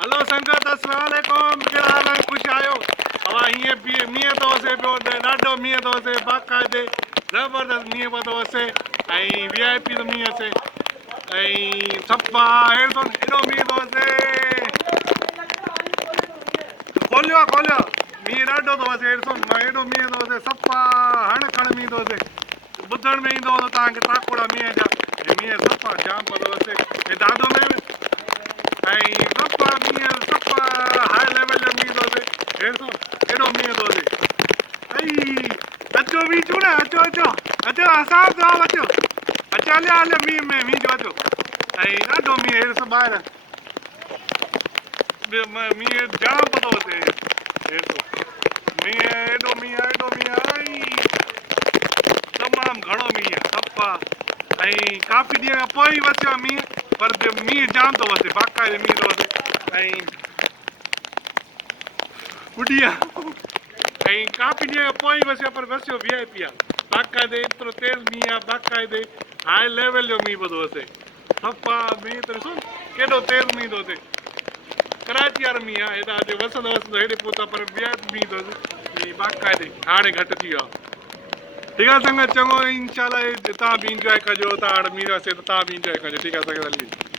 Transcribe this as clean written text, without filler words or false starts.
हेलो संगत, अस्सलाम वालेकुम। कहिड़ा हाल आहिनि? ख़ुशि आहियो? तव्हां हीअं मींहं थो वसे पियो, ॾाढो मींहं थो वसे, बाक़ाइदे ज़बरदस्त मींहं पियो थो वसे ऐं VIP तो मींहं वसे ऐं सफ़ा हेॾो मींहं थो वसे। खोलियो खोलियो, मींहं ॾाढो थो वसे। हेॾो मींहं थो वसे, सफ़ा हण खण मींहं थो वसे। ॿुधण में ईंदो तव्हांखे टाकोड़ा मींहं जा। मींहं सफ़ा जाम पियो थो वसे ऐं दादो में ऐं सफ़ा मींहं सफ़ा हाई लेवल जो मींहं थो वसे। हेॾो मींहं थो वसे। अचो मींहं न, अचो अचो अचो, असां सां अचो अचो, हलिया हलिया मींहं में मींहं जो अचो। ऐं ॾाढो मींहं हेॾो सभु ॿाहिरि मींहं जाम पियो थो वसे। हेॾो मींहं तमामु घणो मींहं सफ़ा ऐं काफ़ी ॾींहं खां पोइ ई वसियो आहे मींहं, पर मींहं जाम थो वसे, बाक़ाइदे मींहं थो वसे ऐं बुढी आहे ऐं काफ़ी ॾींहं खां पोइ ई वसियो, पर वसियो VIP आहे। बाक़ाइदे एतिरो तेज़ मींहं आहे, बाक़ाइदे हाई लेवल जो मींहं पियो थो वसे। सफ़ा मींहं त ॾिसो केॾो तेज़ मींहं थो वसे। कराची वारो मींहं आहे, हेॾा वसंदो वसंदो हेॾे पहुता, पर ॿिया मींहं थो वसे बाक़ाइदे। हाणे घटि थी वियो आहे। ठीकु आहे संगत, चङो इंशाल्लाह तव्हां बि इंजॉय कजो। तव्हां वटि मींहुं वसे त तव्हां बि इंजॉय कजो। ठीकु आहे संगत, हली।